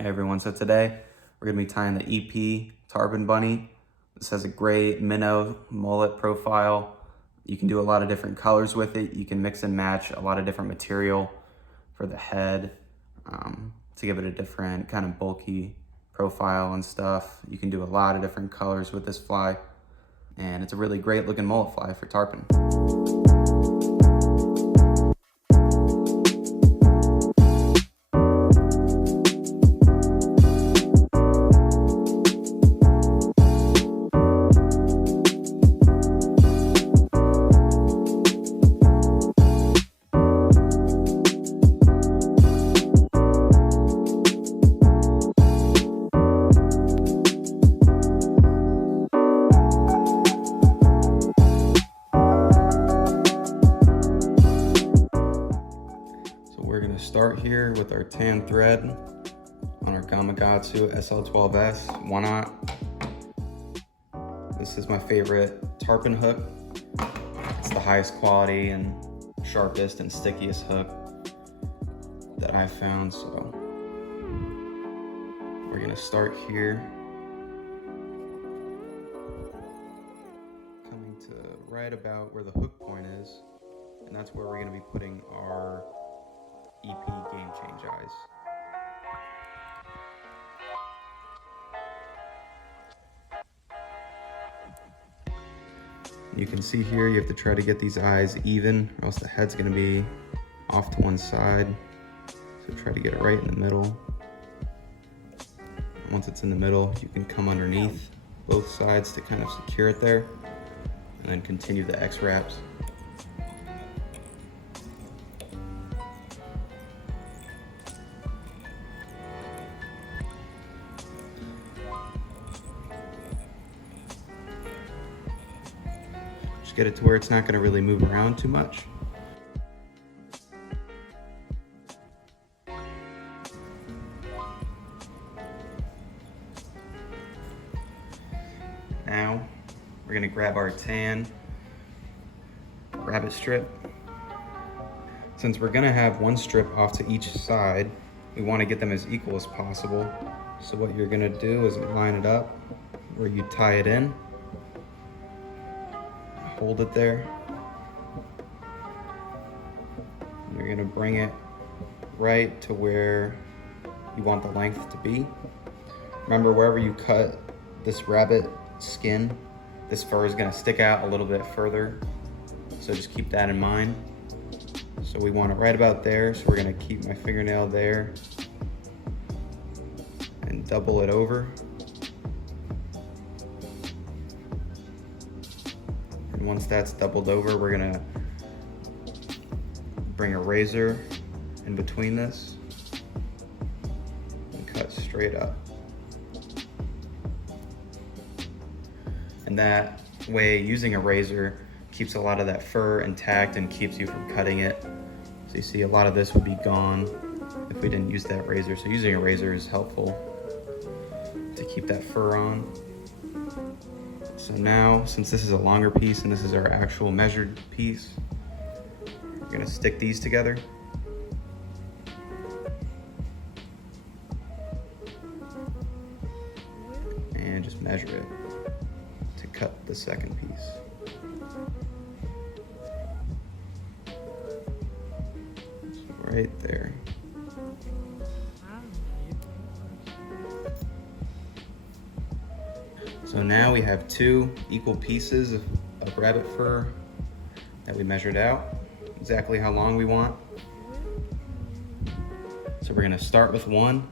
Hey everyone, so today we're going to be tying the EP Tarpon bunny. This has a gray minnow mullet profile. You can do a lot of different colors with it. You can mix and match a lot of different material for the head to give it a different kind of bulky profile and stuff. You can do a lot of different colors with this fly, and it's a really great looking mullet fly for tarpon. We're going to start here with our tan thread on our Gamakatsu SL12S 1/0. This is my favorite tarpon hook. It's the highest quality and sharpest and stickiest hook that I've found. So we're going to start here, coming to right about where the hook point is, and that's where we're going to be putting our EP Game Change eyes. You can see here you have to try to get these eyes even, or else the head's going to be off to one side. So try to get it right in the middle. Once it's in the middle, you can come underneath both sides to kind of secure it there, and then continue the X-wraps. Get it to where it's not going to really move around too much. Now we're going to grab our tan rabbit strip. Since we're going to have one strip off to each side, we want to get them as equal as possible. So what you're going to do is line it up where you tie it in. Hold it there. You're going to bring it right to where you want the length to be. Remember, wherever you cut this rabbit skin, this fur is going to stick out a little bit further. So just keep that in mind. So we want it right about there. So we're going to keep my fingernail there and double it over. Once that's doubled over, we're gonna bring a razor in between this and cut straight up. And that way, using a razor keeps a lot of that fur intact and keeps you from cutting it. So you see a lot of this would be gone if we didn't use that razor. So using a razor is helpful to keep that fur on. So now, since this is a longer piece and this is our actual measured piece, we're going to stick these together. And just measure it to cut the second piece. So right there. So now we have two equal pieces of rabbit fur that we measured out, exactly how long we want. So we're gonna start with one.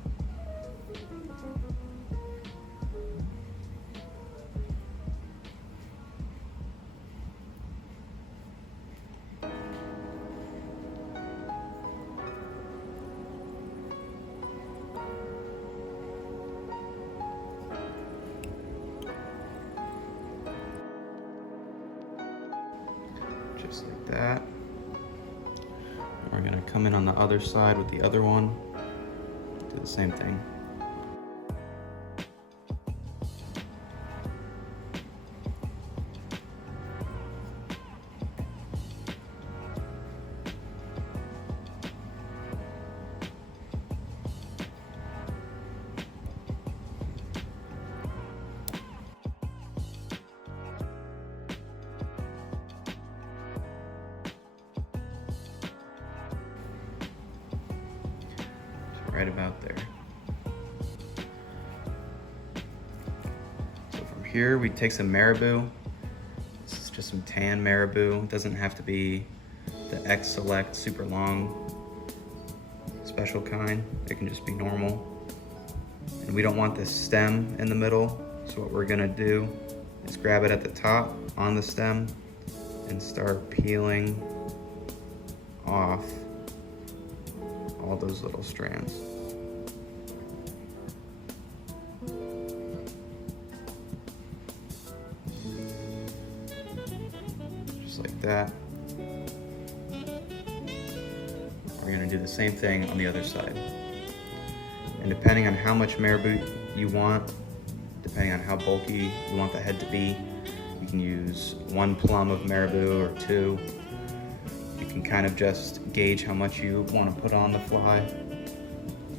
Just like that. We're gonna come in on the other side with the other one, do the same thing. right about there. So from here, we take some marabou. This is just some tan marabou. It doesn't have to be the X Select super long special kind. It can just be normal. And we don't want this stem in the middle. So what we're gonna do is grab it at the top on the stem and start peeling off all those little strands. Just like that. We're gonna do the same thing on the other side. And depending on how much marabou you want, depending on how bulky you want the head to be, you can use 1 plum of marabou or 2. You can kind of just gauge how much you want to put on the fly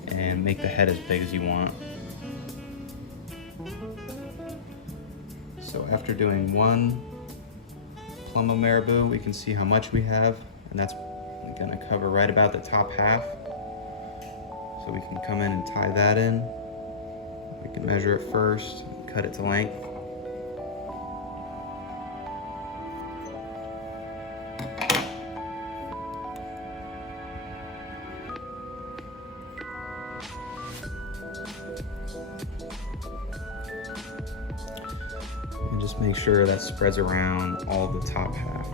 and make the head as big as you want. So after doing 1 plum of marabou, we can see how much we have, and that's gonna cover right about the top half. So we can come in and tie that in. We can measure it first, cut it to length. And just make sure that spreads around all the top half.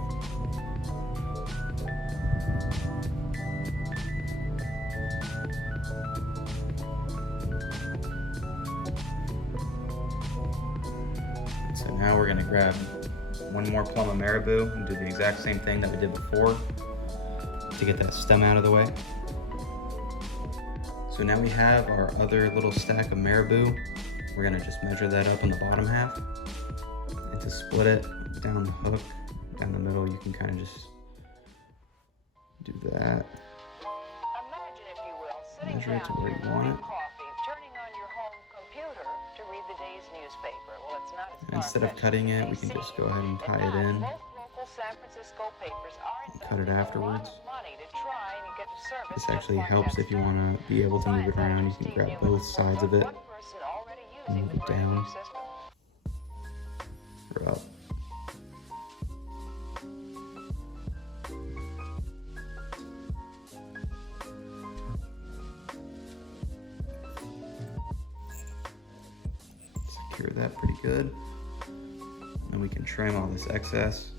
So now we're gonna grab 1 more plum of marabou and do the exact same thing that we did before to get that stem out of the way. So now we have our other little stack of marabou. We're gonna just measure that up on the bottom half. And to split it down the hook, down the middle, you can kind of just do that. Measure it to where you want it. And instead of cutting it, we can just go ahead and tie it in and cut it afterwards. This actually helps if you want to be able to move it around. You can grab both sides of it and move it down or up. Secure that pretty good. Then we can trim all this excess.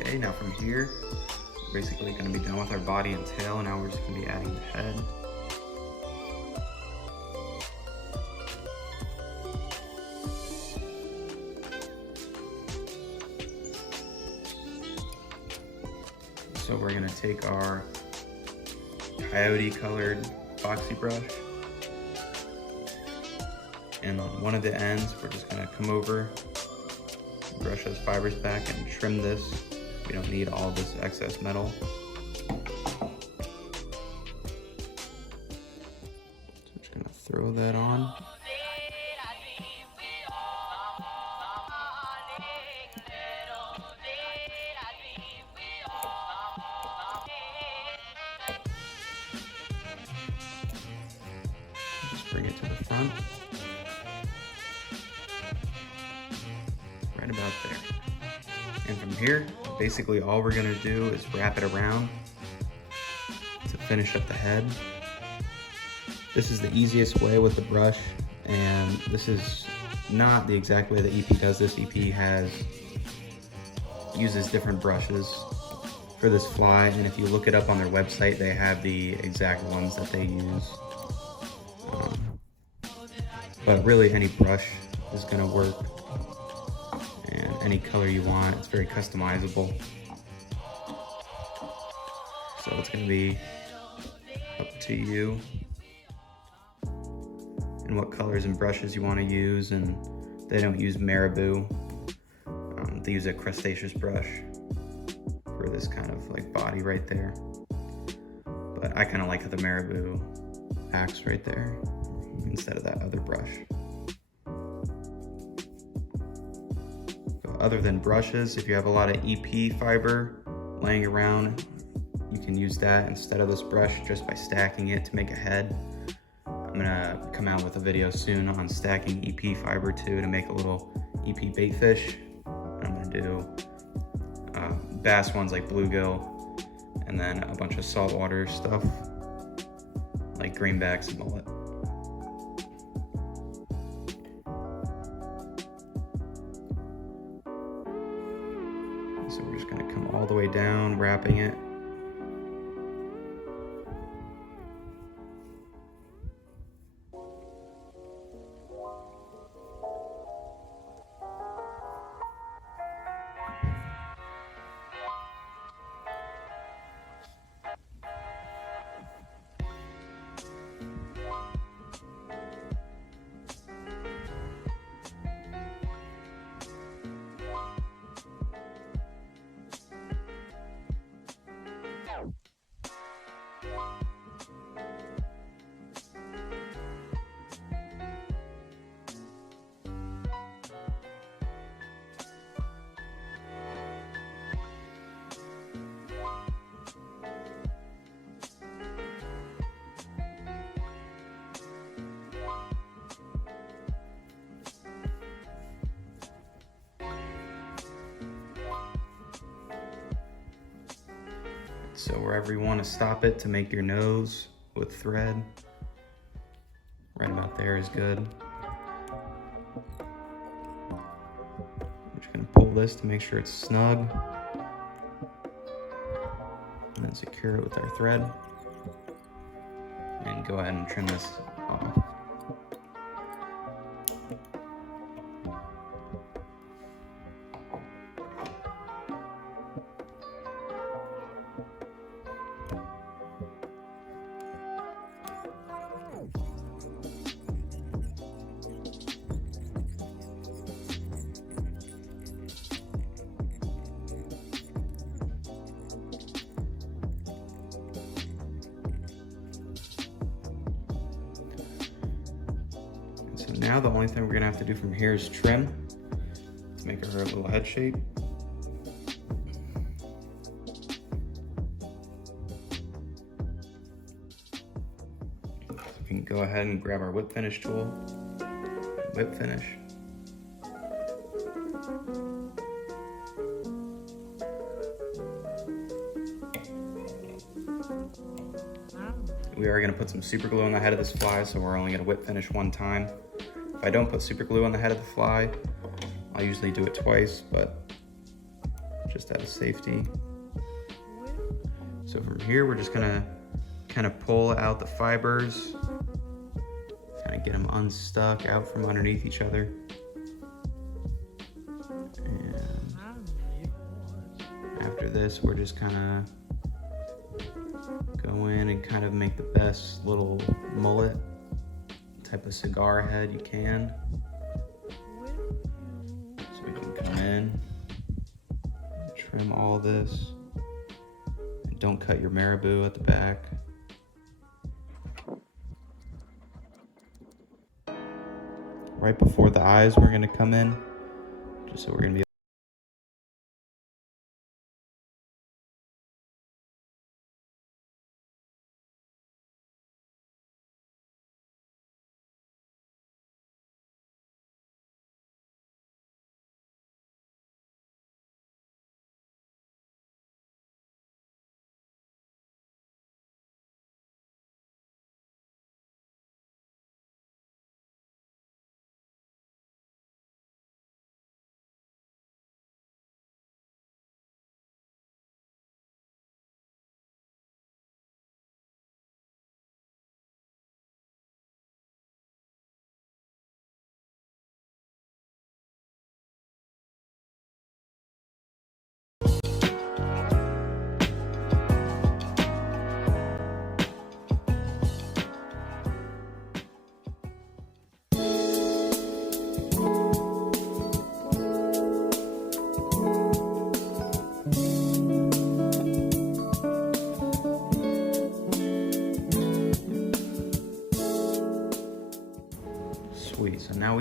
Okay, now from here, we're basically going to be done with our body and tail, and now we're just going to be adding the head. So we're going to take our coyote colored foxy brush, and on one of the ends, we're just going to come over, brush those fibers back and trim this. We don't need all this excess metal. So I'm just gonna throw that on. Just bring it to the front. Right about there. And from here, basically all we're gonna do is wrap it around to finish up the head. This is the easiest way with the brush, and this is not the exact way that EP does this. EP uses different brushes for this fly, and if you look it up on their website, they have the exact ones that they use. But really any brush is gonna work. And any color you want, it's very customizable. So it's gonna be up to you and what colors and brushes you wanna use. And they don't use marabou. They use a crustaceous brush for this kind of like body right there. But I kind of like the marabou axe right there instead of that other brush. But other than brushes, if you have a lot of EP fiber laying around, you can use that instead of this brush just by stacking it to make a head. I'm gonna come out with a video soon on stacking EP fiber too to make a little EP bait fish. I'm gonna do bass ones like bluegill, and then a bunch of saltwater stuff like greenbacks and mullet. So we're just gonna come all the way down, wrapping it. So wherever you want to stop it to make your nose with thread, right about there is good. I'm just gonna pull this to make sure it's snug, and then secure it with our thread, and go ahead and trim this off. So now the only thing we're gonna have to do from here is trim to make her a little head shape. So we can go ahead and grab our whip finish tool, whip finish. We are gonna put some super glue on the head of this fly, so we're only gonna whip finish one time. If I don't put super glue on the head of the fly, I'll usually do it twice, but just out of safety. So from here, we're just gonna kind of pull out the fibers, kind of get them unstuck out from underneath each other. And after this, we're just kind of go in and kind of make the best little mullet type of cigar head you can. So we can come in, trim all this, and don't cut your marabou at the back. Right before the eyes, we're gonna come in, just so we're gonna be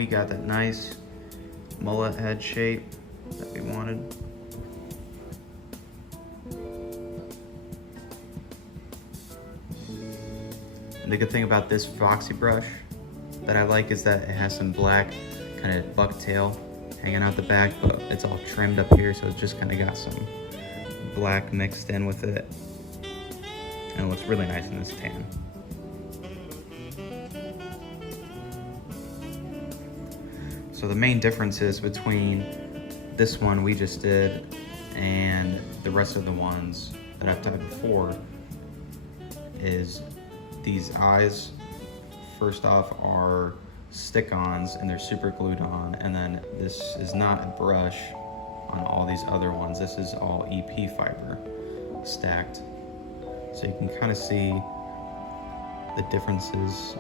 we got that nice mullet head shape that we wanted. And the good thing about this Foxy brush that I like is that it has some black kind of bucktail hanging out the back, but it's all trimmed up here, so it's just kind of got some black mixed in with it. And it looks really nice in this tan. So the main differences between this one we just did and the rest of the ones that I've done before is these eyes, first off, are stick-ons and they're super glued on, and then this is not a brush on all these other ones. This is all EP fiber stacked. So you can kind of see the differences.